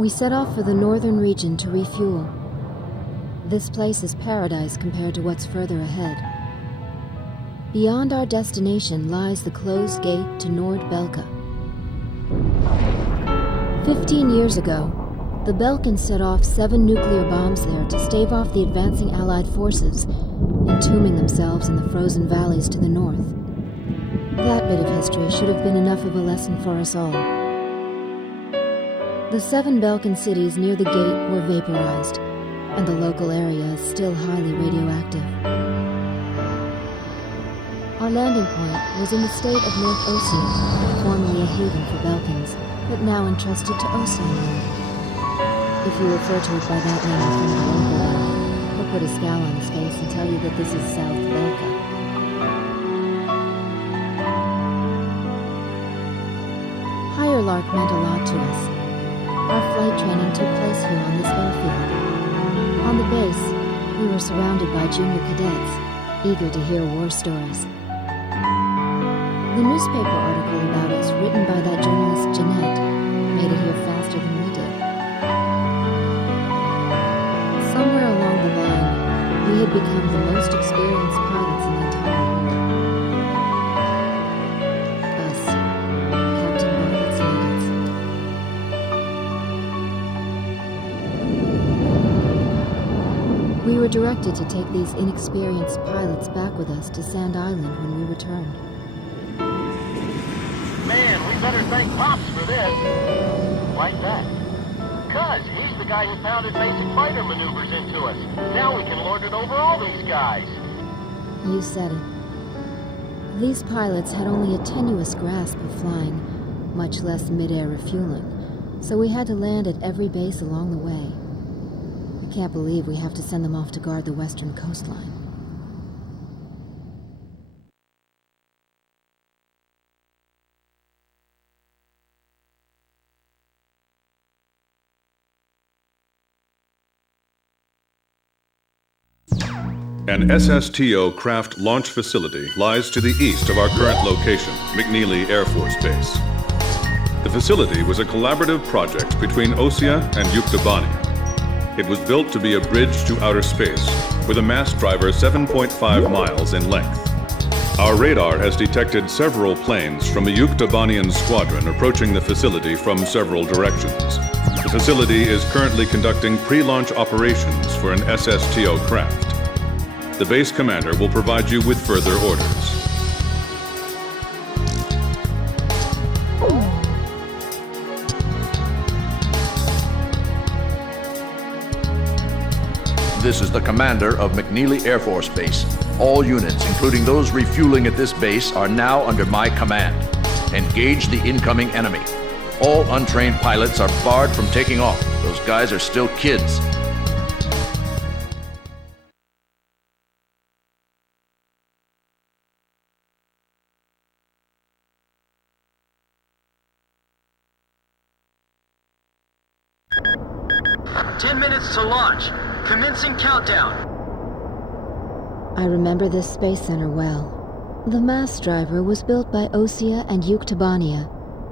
We set off for the northern region to refuel. This place is paradise compared to what's further ahead. Beyond our destination lies the closed gate to Nord-Belka. 15 years ago, the Belkans set off 7 nuclear bombs there to stave off the advancing Allied forces, entombing themselves in the frozen valleys to the north. That bit of history should have been enough of a lesson for us all. The 7 Belkan cities near the gate were vaporized, and the local area is still highly radioactive. Our landing point was in the state of North Ossia, formerly a haven for Belkans, but now entrusted to Unsung. If you refer to it by that name in front of the local, he'll put a scowl on his face and tell you that this is South Belka. Higher Lark meant a lot to us. Our flight training took place here on this airfield. On the base, we were surrounded by junior cadets, eager to hear war stories. The newspaper article about us, written by that journalist Jeanette, made it here faster than we did. Somewhere along the line, we had become the most experienced pilots in the entire world. Us, Captain Bartlett's Nuggets. We were directed to take these inexperienced pilots back with us to Sand Island when we returned. Man, we better thank Pops for this. Like that. Cuz he's the guy who pounded basic fighter maneuvers into us. Now we can lord it over all these guys. You said it. These pilots had only a tenuous grasp of flying, much less mid-air refueling, so we had to land at every base along the way. I can't believe we have to send them off to guard the western coastline. An SSTO craft launch facility lies to the east of our current location, McNeely Air Force Base. The facility was a collaborative project between Ossia and Yuktobania. It was built to be a bridge to outer space, with a mass driver 7.5 miles in length. Our radar has detected several planes from a Yuktobanian squadron approaching the facility from several directions. The facility is currently conducting pre-launch operations for an SSTO craft. The base commander will provide you with further orders. This is the commander of McNeely Air Force Base. All units, including those refueling at this base, are now under my command. Engage the incoming enemy. All untrained pilots are barred from taking off. Those guys are still kids. To launch. Commencing countdown. I remember this space center well. The mass driver was built by Ossia and Yuktobania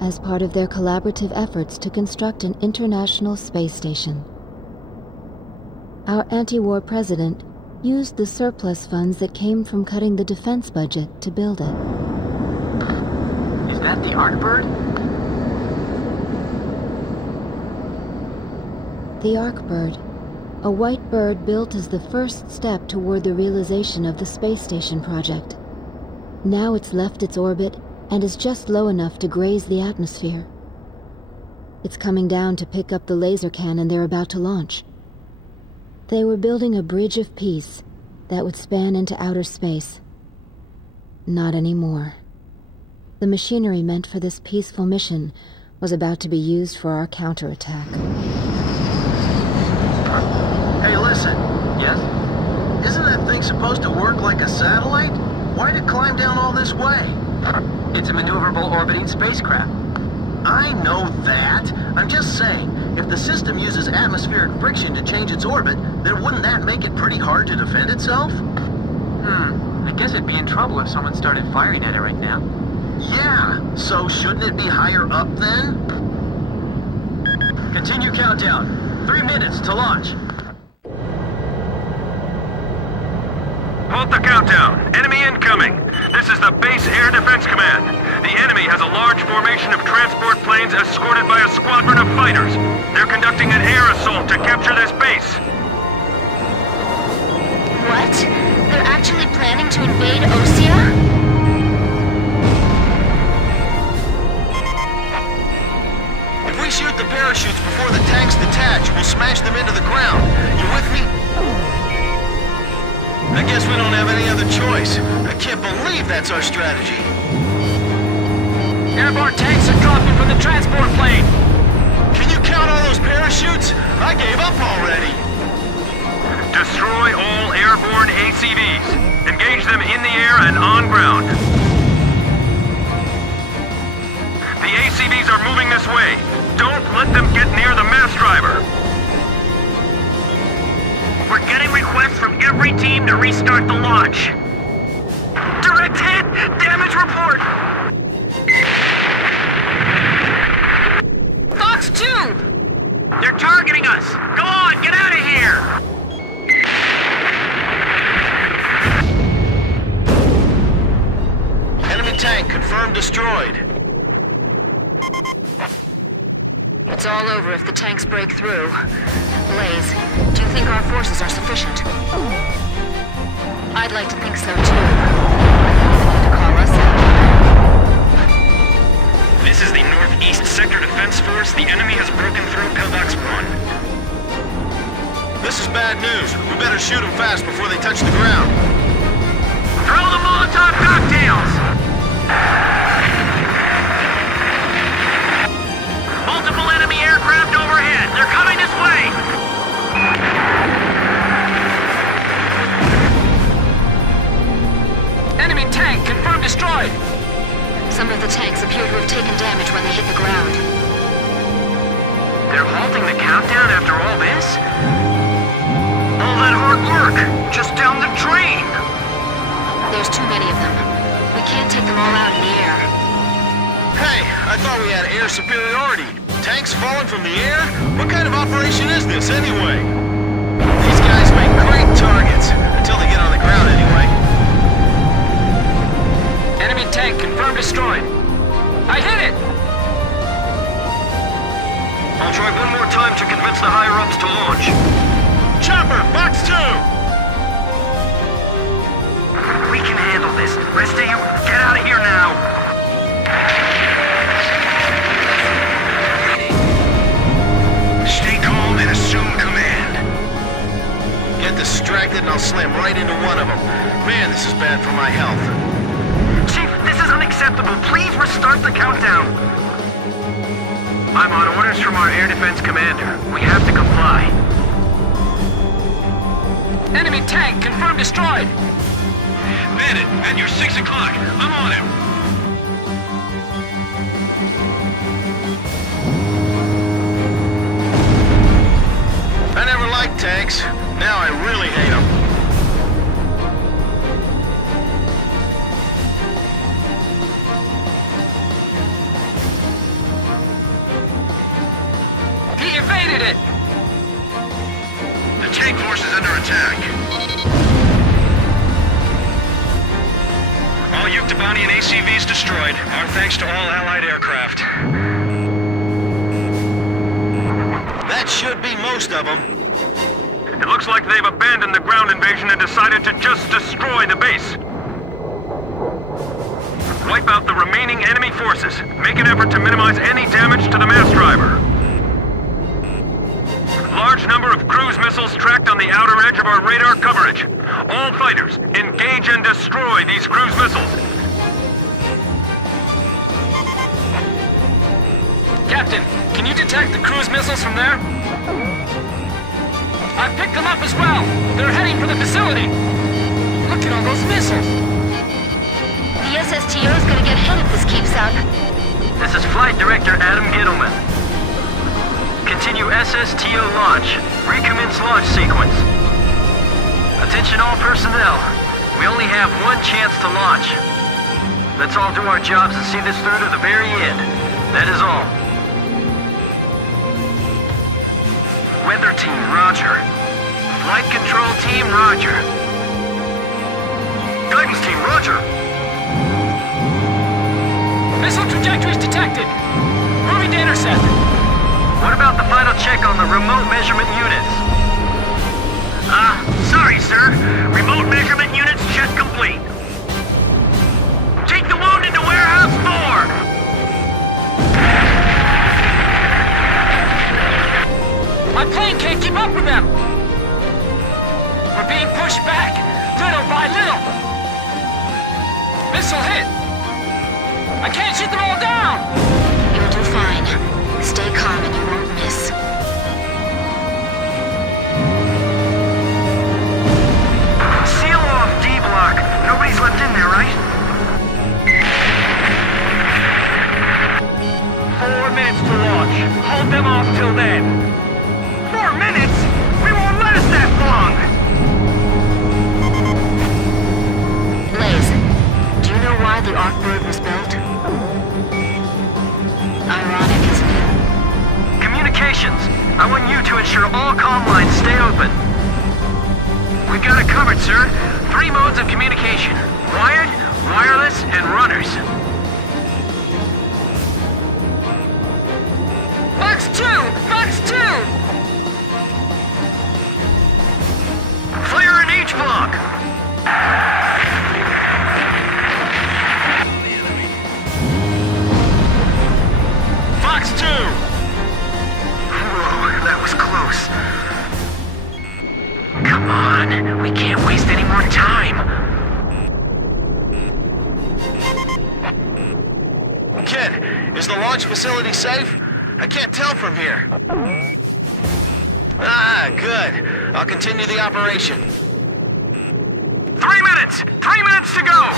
as part of their collaborative efforts to construct an international space station. Our anti-war president used the surplus funds that came from cutting the defense budget to build it. Is that the Arkbird? The Arkbird, a white bird built as the first step toward the realization of the space station project. Now it's left its orbit and is just low enough to graze the atmosphere. It's coming down to pick up the laser cannon they're about to launch. They were building a bridge of peace that would span into outer space. Not anymore. The machinery meant for this peaceful mission was about to be used for our counterattack. Hey, listen. Yes? Isn't that thing supposed to work like a satellite? Why'd it climb down all this way? It's a maneuverable orbiting spacecraft. I know that. I'm just saying, if the system uses atmospheric friction to change its orbit, then wouldn't that make it pretty hard to defend itself? I guess it'd be in trouble if someone started firing at it right now. Yeah, so shouldn't it be higher up then? Continue countdown. 3 minutes to launch. Halt the countdown. Enemy incoming. This is the Base Air Defense Command. The enemy has a large formation of transport planes escorted by a squadron of fighters. They're conducting an air assault to capture this base. What? They're actually planning to invade Osea? If we shoot the parachutes before the tanks detach, we'll smash them into the ground. You with me? I guess we don't have any other choice. I can't believe that's our strategy. Airborne tanks are dropping from the transport plane. Can you count all those parachutes? I gave up already. Destroy all airborne ACVs. Engage them in the air and on ground. The ACVs are moving this way. Don't let them get near the mass driver. We're getting requests from every team to restart the launch. Direct hit! Damage report! Fox 2! They're targeting us! Go on, get out of here! Enemy tank confirmed destroyed. It's all over if the tanks break through. Blaze, do you think our forces are sufficient? I'd like to think so too. To call us out. This is the Northeast Sector Defense Force. The enemy has broken through Pillbox 1. This is bad news. We better shoot them fast before they touch the ground. Throw the Molotov cocktails! Multiple enemy aircraft overhead. They're coming this way! Enemy tank confirmed destroyed. Some of the tanks appear to have taken damage when they hit the ground. They're halting the countdown after all this? All that hard work, just down the drain! There's too many of them. We can't take them all out in the air. Hey, I thought we had air superiority. Tanks falling from the air? What kind of operation is this, anyway? These guys make great targets, until they get on the ground anyway. Enemy tank confirmed destroyed. I hit it! I'll try one more time to convince the higher-ups to launch. Chopper, Box 2! We can handle this. Rest of you, get out of here now! Stay calm and assume command. Get distracted and I'll slam right into one of them. Man, this is bad for my health. Chief, this is unacceptable. Please restart the countdown. I'm on orders from our air defense commander. We have to comply. Enemy tank confirmed destroyed. Bandit, at your 6 o'clock. I'm on him. I never liked tanks. Now I really hate them. He evaded it. The tank force is under attack. All Yuktabani and ACVs destroyed. Our thanks to all Allied aircraft. That should be most of them. It looks like they've abandoned the ground invasion and decided to just destroy the base. Wipe out the remaining enemy forces. Make an effort to minimize any damage to the mass driver. Large number of cruise missiles tracked on the outer edge of our radar coverage. All fighters, engage and destroy these cruise missiles. Captain, can you detect the cruise missiles from there? I picked them up as well. They're heading for the facility. Look at all those missiles. The SSTO is gonna get hit if this keeps up. This is Flight Director Adam Gittleman. Continue SSTO launch. Recommence launch sequence. Attention all personnel. We only have one chance to launch. Let's all do our jobs and see this through to the very end. That is all. Weather team, roger. Flight control team, roger. Guidance team, roger. Missile trajectories detected. Moving to intercept. What about the final check on the remote measurement units? Sorry, sir. Remote measurement units check complete. Take the wounded to Warehouse 4! My plane can't keep up with them. We're being pushed back, little by little. Missile hit. I can't shoot them all down. You'll do fine. Stay calm and you won't miss. Seal off D-block. Nobody's left in there, right? 4 minutes to launch. Hold them off till then. 4 minutes? We won't last that long! Blaze, do you know why the Ark-Bird was built? Ironic, isn't it? Communications. I want you to ensure all comm lines stay open. We've got it covered, sir. 3 modes of communication. Wired, wireless, and runners. Fox 2! Fox 2! Flare an H-block! Fox 2! Whoa, that was close. Come on, we can't waste any more time. Kid, is the launch facility safe? I can't tell from here. Ah, good. I'll continue the operation. 3 minutes! 3 minutes to go!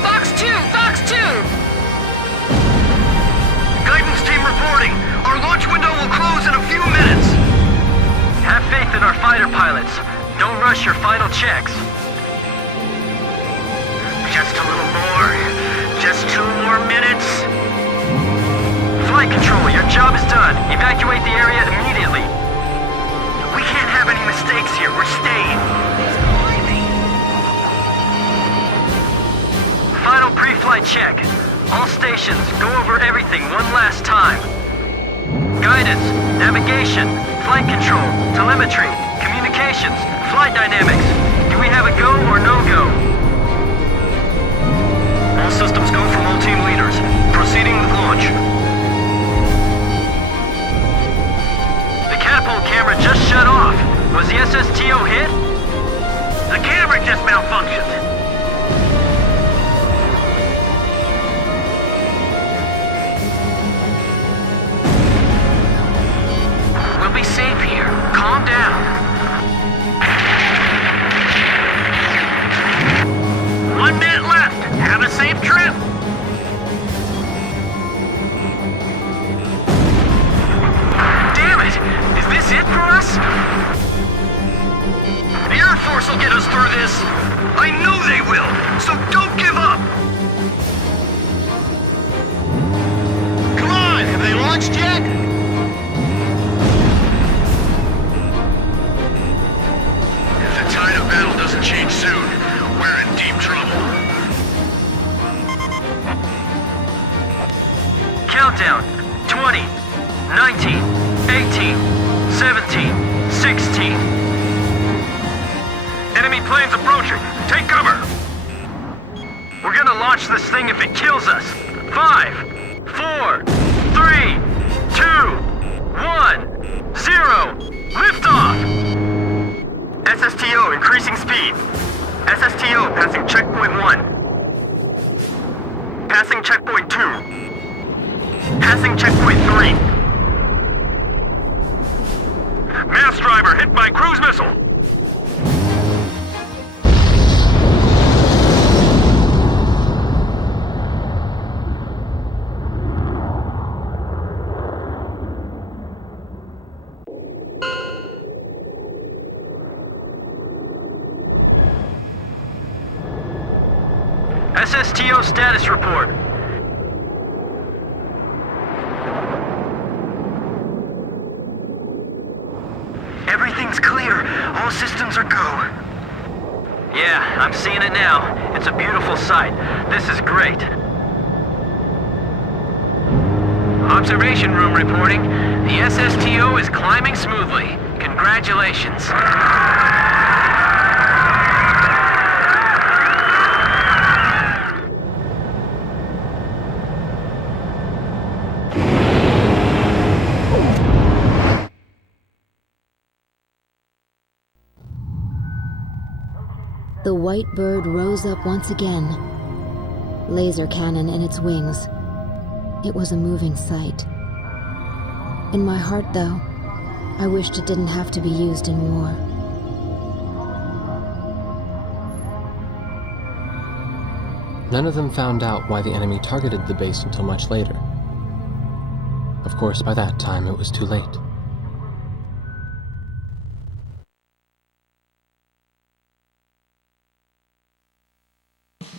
Fox 2! Fox 2! Guidance team reporting. Our launch window will close in a few minutes. Have faith in our fighter pilots. Don't rush your final checks. Just a little more. Just 2 more minutes. Flight control, your job is done. Evacuate the area immediately. We can't have any mistakes here. We're staying. Final pre-flight check. All stations, go over everything one last time. Guidance, navigation, flight control, telemetry, communications, flight dynamics. Do we have a go or no-go? All systems go from all team leaders. Proceeding with launch. The catapult camera just shut off. Was the SSTO hit? The camera just malfunctioned. We'll be safe here. Calm down. 1 minute left. Have a safe trip. Damn it! Is this it for us? The Air Force will get us through this. I know they will, so don't give up. Come on, have they launched yet? If the tide of battle doesn't change soon, we're in deep trouble. Countdown. 20, 19, 18, 17, 16. Enemy planes approaching. Take cover. We're gonna launch this thing if it kills us. 5, 4, 3, 2, 1, 0. Liftoff! SSTO increasing speed. SSTO passing checkpoint 1. Passing checkpoint 2. Passing checkpoint 3. Mass driver hit by cruise missile! SSTO status report. Everything's clear. All systems are go. Yeah, I'm seeing it now. It's a beautiful sight. This is great. Observation room reporting. The SSTO is climbing smoothly. Congratulations. The white bird rose up once again, laser cannon in its wings. It was a moving sight. In my heart, though, I wished it didn't have to be used in war. None of them found out why the enemy targeted the base until much later. Of course, by that time it was too late.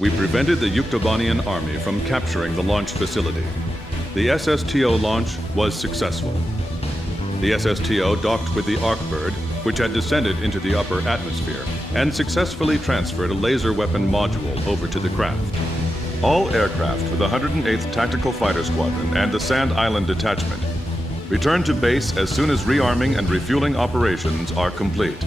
We prevented the Yuktobanian army from capturing the launch facility. The SSTO launch was successful. The SSTO docked with the Arkbird, which had descended into the upper atmosphere, and successfully transferred a laser weapon module over to the craft. All aircraft for the 108th Tactical Fighter Squadron and the Sand Island Detachment return to base as soon as rearming and refueling operations are complete.